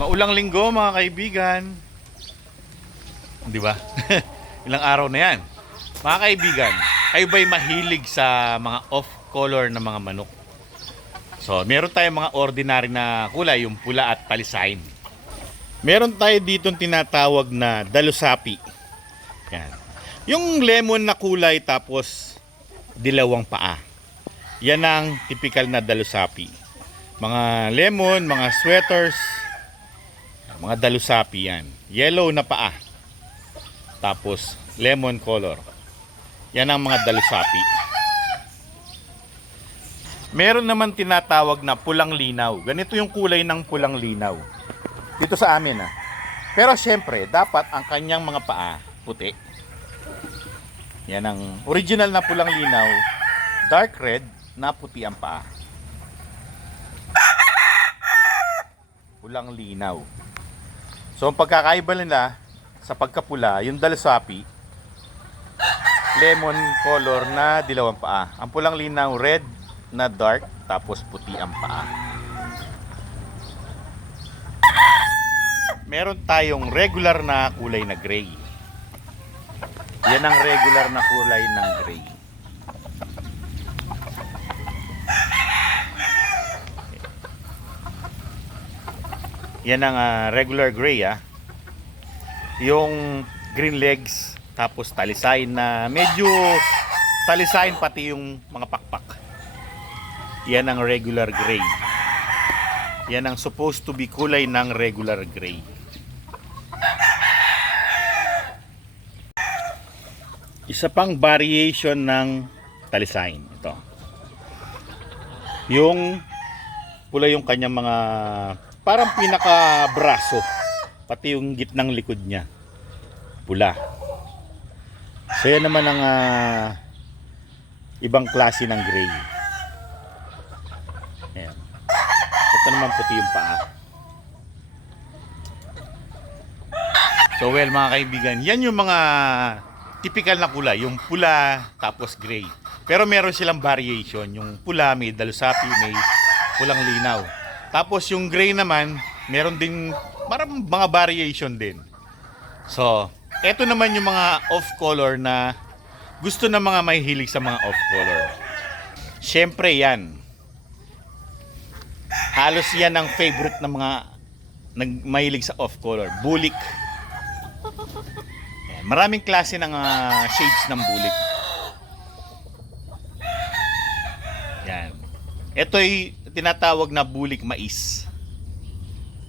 Maulang linggo mga kaibigan. Di ba? Ilang araw na yan. Mga kaibigan, kayo ba'y mahilig sa mga off-color na mga manok? So, meron tayong mga ordinary na kulay, yung pula at palisain. Meron tayo ditong tinatawag na dalusapi. Yan. Yung lemon na kulay tapos dilawang paa. Yan ang typical na dalusapi. Mga lemon, mga sweaters, mga dalusapi yan. Yellow na paa. Tapos lemon color. Yan ang mga dalusapi. Meron naman tinatawag na pulang linaw. Ganito yung kulay ng pulang linaw. Dito sa amin Pero syempre, dapat ang kanyang mga paa puti. Yan ang original na pulang linaw. Dark red na puti ang paa. Pulang linaw. So ang pagkakaiba nila sa pagkapula, yung dalusapi, lemon color na dilawang paa. Ang pulang linaw, red na dark, tapos puti ang paa. Meron tayong regular na kulay na gray. Yan ang regular na kulay ng gray. Yan ang regular gray Yung green legs, tapos talisain na medyo talisain pati yung mga pakpak. Yan ang regular gray. Yan ang supposed to be kulay ng regular gray. Isa pang variation ng talisain ito. Yung pula yung kanyang mga parang pinaka braso, pati yung gitnang likod niya pula. So yan naman ang ibang klase ng gray. Ayan. Ito naman puti yung paa. So well mga kaibigan, yan yung mga typical na kulay, yung pula tapos gray. Pero meron silang variation, yung pula may dalusapi, may pulang linaw. Tapos yung gray naman, meron din marang mga variation din. So, eto naman yung mga off-color na gusto ng mga may hilig sa mga off-color. Syempre yan. Halos yan ang favorite ng mga mahilig sa off-color. Bulik. Maraming klase ng shades ng bulik. Yan. Ito'y tinatawag na bulik mais.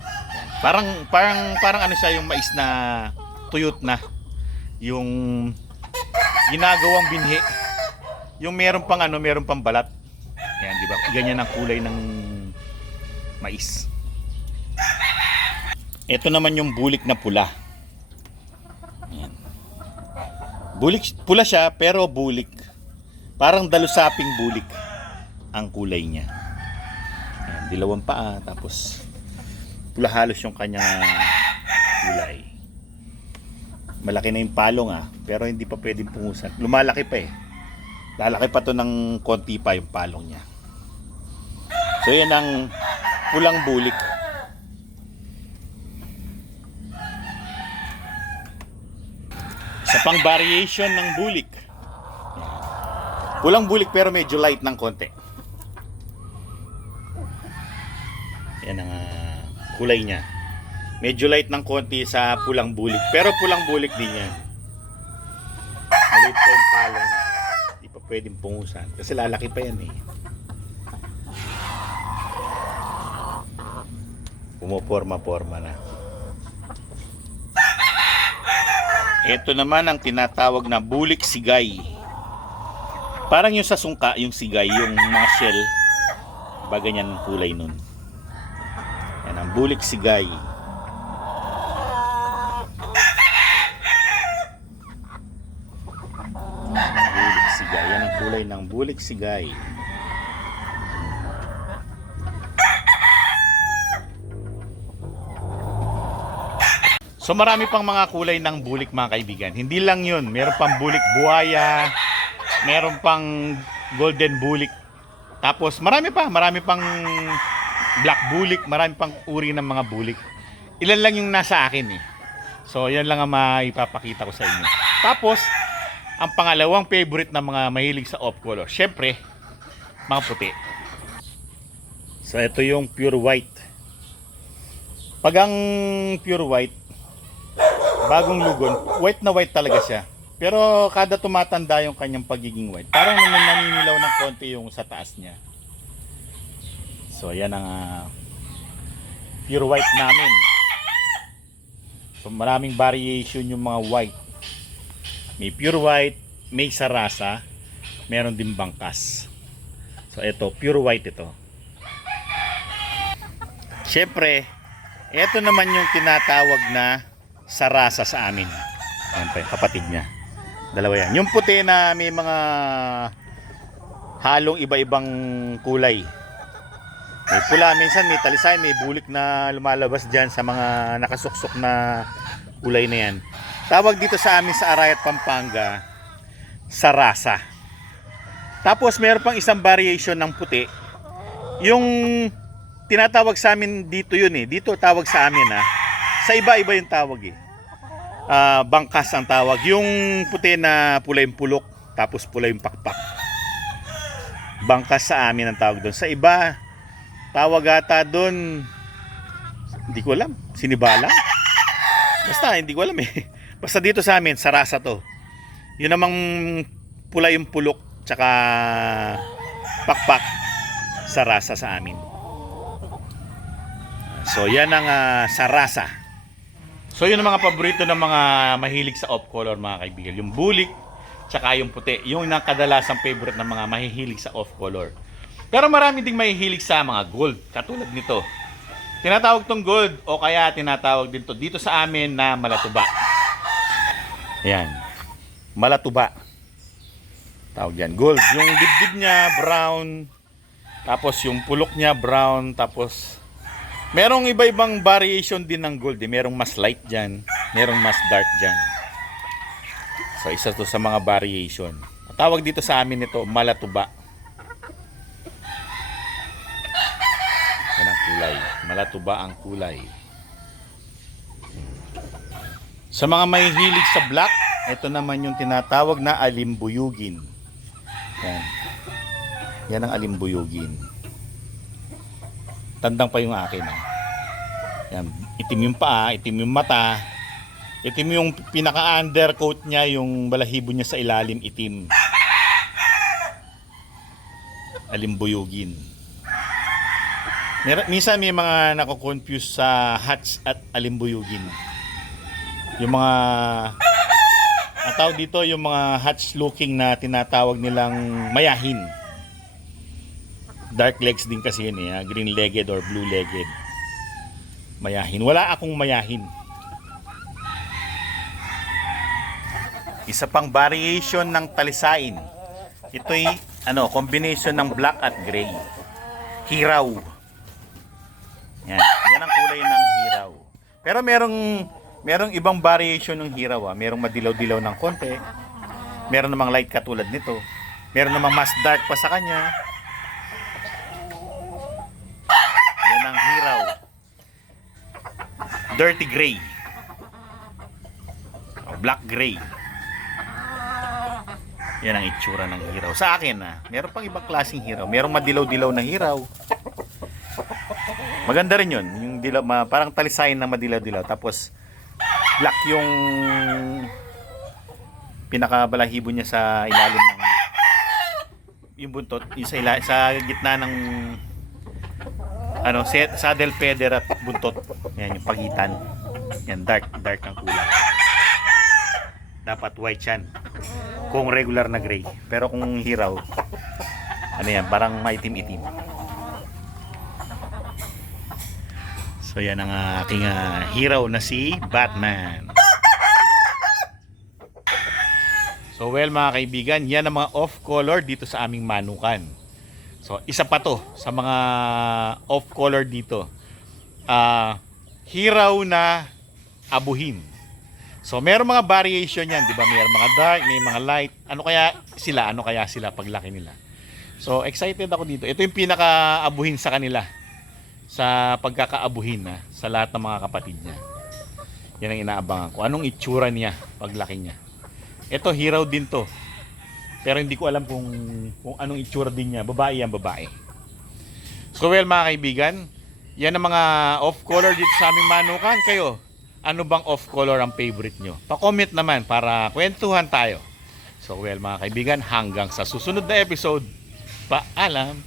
Yan. Parang ano siya, yung mais na tuyot na. Yung ginagawang binhi. Yung meron pang balat. Yan, di ba? Ganyan ang kulay ng mais. Ito naman yung bulik na pula. Bulik, pula siya pero bulik. Parang dalusaping bulik ang kulay niya. Ayan, dilawang paa tapos pula halos yung kanyang kulay. Malaki na yung palong pero hindi pa pwedeng pungusan. Lumalaki pa Lalaki pa to ng konti pa yung palong niya. So yan ang pulang bulik. Sa pang variation ng bulik. Pulang bulik pero medyo light ng konti. Yan ang kulay niya. Medyo light ng konti sa pulang bulik. Pero pulang bulik din yan. Maliit pa yung palong. Hindi pa pwedeng pungusan. Kasi lalaki pa yan Pumoporma-porma na. Ito naman ang tinatawag na bulik sigay. Parang yung sa sungka, yung sigay, yung mga shell. Ganyan ang kulay nun. Yan ang bulik sigay. Bulik sigay. Yan ang kulay ng bulik sigay. So marami pang mga kulay ng bulik mga kaibigan. Hindi lang yun. Meron pang bulik buhaya. Meron pang golden bulik. Tapos marami pang black bulik. Marami pang uri ng mga bulik. Ilan lang yung nasa akin eh. So, yan lang ang maipapakita ko sa inyo. Tapos, ang pangalawang favorite ng mga mahilig sa off color, syempre, mga puti. So, ito yung pure white. Pag ang pure white, bagong lugon, white na white talaga siya. Pero kada tumatanda yung kanyang pagiging white, parang naninilaw ng konti yung sa taas niya. So, yan ang pure white namin. So, maraming variation yung mga white. May pure white, may sarasa, meron din bangkas. So, ito, pure white ito. Siyempre, ito naman yung tinatawag na sarasa sa amin. Ayan pa yung kapatid niya. Dalawa yan. Yung puti na may mga halong iba-ibang kulay. May pula, minsan may talisay, may bulik na lumalabas dyan sa mga nakasuksok na kulay na yan. Tawag dito sa amin sa Arayat, Pampanga, sarasa. Tapos mayroon pang isang variation ng puti. Yung tinatawag sa amin dito yun eh. Dito tawag sa amin ha. Sa iba-iba yung tawag eh. Bangkas ang tawag. Yung puti na pula yung pulok, tapos pula yung pakpak. Bangkas sa amin ang tawag doon. Sa iba, tawag ata doon, hindi ko alam, sinibala. Basta, hindi ko alam eh. Basta dito sa amin, sarasa to. Yun namang pula yung pulok, tsaka pakpak, sarasa sa amin. So, yan ang sarasa. So yun ang mga paborito ng mga mahilig sa off color mga kaibigan. Yung bulik, tsaka yung puti. Yung kadalasang favorite ng mga mahihilig sa off color. Pero marami ding mahihilig sa mga gold. Katulad nito. Tinatawag tong gold o kaya tinatawag din to dito sa amin na malatuba. Ayan. Malatuba. Tawag yan. Gold. Yung dibdib niya brown. Tapos yung pulok niya brown. Tapos merong iba-ibang variation din ng gold eh. Merong mas light dyan, merong mas dark dyan. So isa to sa mga variation. Tawag dito sa amin ito, malatuba. Yan ang kulay. Malatuba ang kulay. Sa mga mahihilig sa black, ito naman yung tinatawag na alimbuyugin. Yan. Yan ang alimbuyugin. Tandang pa yung akin. Yan, itim yung paa, itim yung mata, itim yung pinaka-undercoat niya, yung balahibo niya sa ilalim, itim. Alimbuyugin. Minsan may mga nako-confuse sa hats at alimbuyugin. Yung mga ang tawag dito, yung mga hats looking na tinatawag nilang mayahin. Dark legs din kasi yun eh, green-legged or blue-legged. Mayahin. Wala akong mayahin. Isa pang variation ng talisain. Ito'y combination ng black at gray. Hiraw. Yan. Yan ang kulay ng hiraw. Pero merong ibang variation ng hiraw. Merong madilaw-dilaw ng konti. Meron namang light katulad nito. Meron namang mas dark pa sa kanya. Ang hiraw. Dirty gray. O black gray. Yan ang itsura ng hiraw. Sa akin meron pang ibang klaseng hiraw. Merong madilaw-dilaw na hiraw. Maganda rin yun. Yung dilaw, parang talisayin na madilaw-dilaw. Tapos black yung pinakabalahibo niya sa ilalim ng yung buntot. Yung sa gitna ng saddle feather at buntot. Yan yung pagitan. Yan dark ang kulay. Dapat white yan. Kung regular na gray. Pero kung hiraw, yan, parang maitim-itim. So yan ang aking hiraw na si Batman. So well mga kaibigan, yan ang mga off color dito sa aming manukan. So, isa pa to sa mga off-color dito. Hiraw na abuhin. So, meron mga variation yan, di ba? May mga dark, may mga light. Ano kaya sila paglaki nila? So, excited ako dito. Ito yung pinaka-abuhin sa kanila. sa pagkakaabuhin na sa lahat ng mga kapatid niya. Yan ang inaabangan ko. Anong itsura niya paglaki niya. Ito, hiraw din to. Pero hindi ko alam kung anong itsura din niya. Babae yan, babae. So well mga kaibigan, yan ang mga off-color dito sa aming manukan. Kayo, ano bang off-color ang favorite nyo? Pa-comment naman para kwentuhan tayo. So well mga kaibigan, hanggang sa susunod na episode, paalam!